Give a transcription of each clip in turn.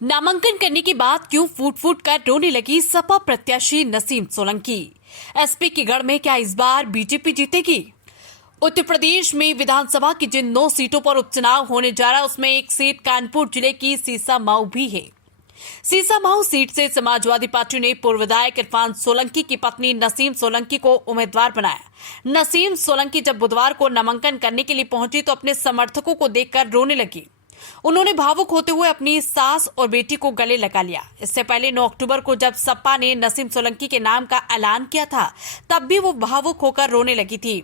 नामांकन करने के बाद क्यों फूट फूट कर रोने लगी सपा प्रत्याशी नसीम सोलंकी। एसपी के गढ़ में क्या इस बार बीजेपी जीतेगी। उत्तर प्रदेश में विधानसभा की जिन 9 सीटों पर उपचुनाव होने जा रहा है उसमें एक सीट कानपुर जिले की सीसामाऊ भी है। सीसामाऊ सीट से समाजवादी पार्टी ने पूर्व विधायक इरफान सोलंकी की पत्नी नसीम सोलंकी को उम्मीदवार बनाया। नसीम सोलंकी जब बुधवार को नामांकन करने के लिए पहुंची तो अपने समर्थकों को देखकर रोने लगी। उन्होंने भावुक होते हुए अपनी सास और बेटी को गले लगा लिया। इससे पहले 9 अक्टूबर को जब सपा ने नसीम सोलंकी के नाम का ऐलान किया था तब भी वो भावुक होकर रोने लगी थी।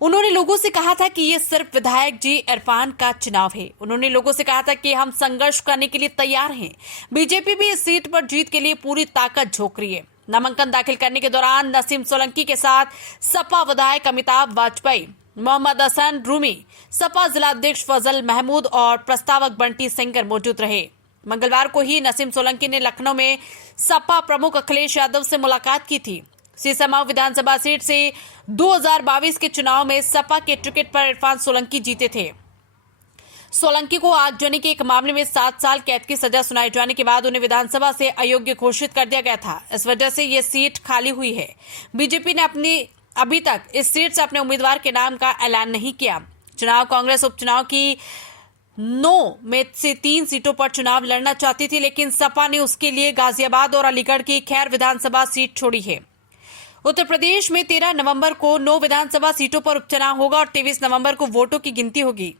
उन्होंने लोगों से कहा था कि ये सिर्फ विधायक जी इरफान का चुनाव है। उन्होंने लोगों से कहा था कि हम संघर्ष करने के लिए तैयार हैं। बीजेपी भी इस सीट पर जीत के लिए पूरी ताकत झोंक रही है। नामांकन दाखिल करने के दौरान नसीम सोलंकी के साथ सपा विधायक अमिताभ वाजपेयी, मोहम्मद हसन रूमी, सपा जिलाध्यक्ष फजल महमूद और प्रस्तावक बंटी सेंगर मौजूद रहे। मंगलवार को ही नसीम सोलंकी ने लखनऊ में सपा प्रमुख अखिलेश यादव से मुलाकात की थी। सीसामाऊ विधानसभा सीट से 2022 के चुनाव में सपा के टिकट पर इरफान सोलंकी जीते थे। सोलंकी को आगजनी के एक मामले में 7 साल कैद की सजा सुनाए जाने के बाद उन्हें विधानसभा से अयोग्य घोषित कर दिया गया था। इस वजह से ये सीट खाली हुई है। बीजेपी ने अभी तक इस सीट से अपने उम्मीदवार के नाम का ऐलान नहीं किया। चुनाव कांग्रेस उपचुनाव की 9 में से 3 सीटों पर चुनाव लड़ना चाहती थी, लेकिन सपा ने उसके लिए गाजियाबाद और अलीगढ़ की खैर विधानसभा सीट छोड़ी है। उत्तर प्रदेश में 13 नवंबर को 9 विधानसभा सीटों पर उपचुनाव होगा और 23 नवंबर को वोटों की गिनती होगी।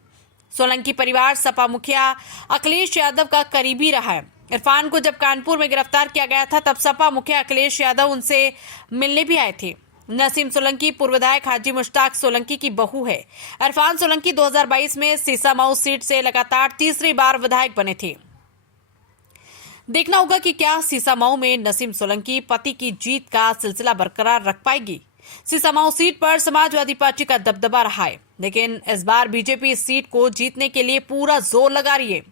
सोलंकी परिवार सपा मुखिया अखिलेश यादव का करीबी रहा है। इरफान को जब कानपुर में गिरफ्तार किया गया था तब सपा मुखिया अखिलेश यादव उनसे मिलने भी आए थे। नसीम सोलंकी पूर्व विधायक हाजी मुश्ताक सोलंकी की बहू है। इरफान सोलंकी 2022 में सीसामाऊ सीट से लगातार तीसरी बार विधायक बने थे। देखना होगा कि क्या सीसामाऊ में नसीम सोलंकी पति की जीत का सिलसिला बरकरार रख पाएगी। सीसामाऊ सीट पर समाजवादी पार्टी का दबदबा रहा है, लेकिन इस बार बीजेपी इस सीट को जीतने के लिए पूरा जोर लगा रही है।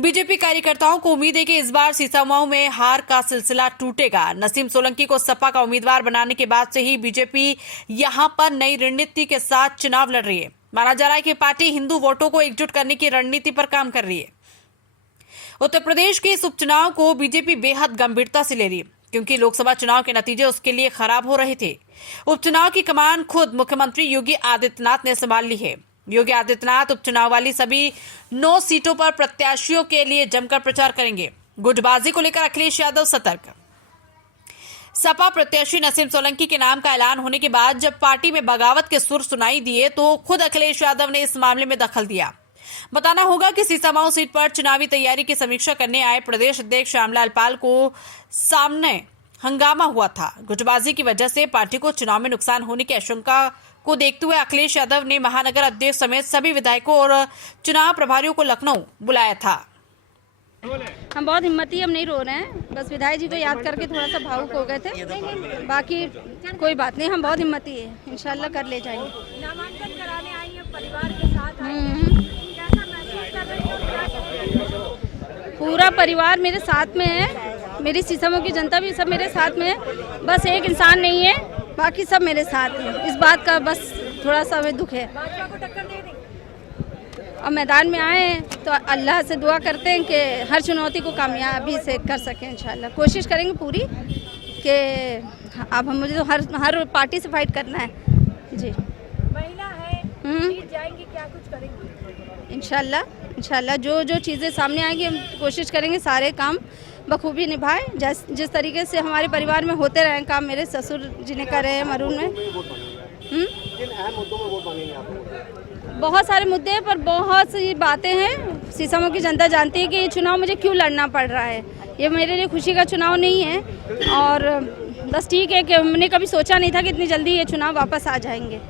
बीजेपी कार्यकर्ताओं को उम्मीद है कि इस बार सीसामाऊ में हार का सिलसिला टूटेगा। नसीम सोलंकी को सपा का उम्मीदवार बनाने के बाद से ही बीजेपी यहां पर नई रणनीति के साथ चुनाव लड़ रही है। माना जा रहा है कि पार्टी हिंदू वोटों को एकजुट करने की रणनीति पर काम कर रही है। उत्तर प्रदेश के इस उपचुनाव को बीजेपी बेहद गंभीरता से ले रही है, क्योंकि लोकसभा चुनाव के नतीजे उसके लिए खराब हो रहे थे। उपचुनाव की कमान खुद मुख्यमंत्री योगी आदित्यनाथ ने संभाल ली है। योगी आदित्यनाथ उपचुनाव वाली सभी 9 सीटों पर प्रत्याशियों के लिए जमकर प्रचार करेंगे। गुटबाजी को लेकर अखिलेश यादव सतर्क। सपा प्रत्याशी नसीम सोलंकी के नाम का ऐलान होने के बाद जब पार्टी में बगावत के सुर सुनाई दिए तो खुद अखिलेश यादव ने इस मामले में दखल दिया। बताना होगा कि सीसामाऊ सीट पर चुनावी तैयारी की समीक्षा करने आए प्रदेश अध्यक्ष श्यामलाल पाल को सामने हंगामा हुआ था। गुटबाजी की वजह से पार्टी को चुनाव में नुकसान होने की आशंका को देखते हुए अखिलेश यादव ने महानगर अध्यक्ष समेत सभी विधायकों और चुनाव प्रभारियों को लखनऊ बुलाया था। हम बहुत हिम्मती, हम नहीं रो रहे हैं, बस विधायक जी को याद करके थोड़ा सा भावुक हो गए थे। बाकी कोई बात नहीं, हम बहुत हिम्मती है, इंशाल्लाह कर ले जाएंगे। नामांकन कराने आई है परिवार के साथ आई हैं। कैसा महसूस कर रही हो? पूरा परिवार मेरे साथ में है, मेरी सीसामाऊ की जनता भी सब मेरे साथ में है। बस एक इंसान नहीं है, बाकी सब मेरे साथ है। इस बात का बस थोड़ा सा हमें दुख है। भाजपा को टक्कर दे देंगे। अब मैदान में आए हैं तो अल्लाह से दुआ करते हैं कि हर चुनौती को कामयाबी से कर सकें। इंशाल्लाह कोशिश करेंगे पूरी कि अब मुझे तो हर पार्टी से फाइट करना है जी। महिला है, जीत जाएंगी, क्या कुछ करेंगी? इंशाल्लाह जो चीज़ें सामने आएंगी हम कोशिश करेंगे सारे काम बखूबी निभाएं। जिस तरीके से हमारे परिवार में होते रहे काम, मेरे ससुर जी ने करे हैं मरून में। बहुत सारे मुद्दे पर बहुत सी बातें हैं। सीसामाऊ की जनता जानती है कि ये चुनाव मुझे क्यों लड़ना पड़ रहा है। ये मेरे लिए खुशी का चुनाव नहीं है और बस ठीक है कि हमने कभी सोचा नहीं था कि इतनी जल्दी ये चुनाव वापस आ जाएंगे।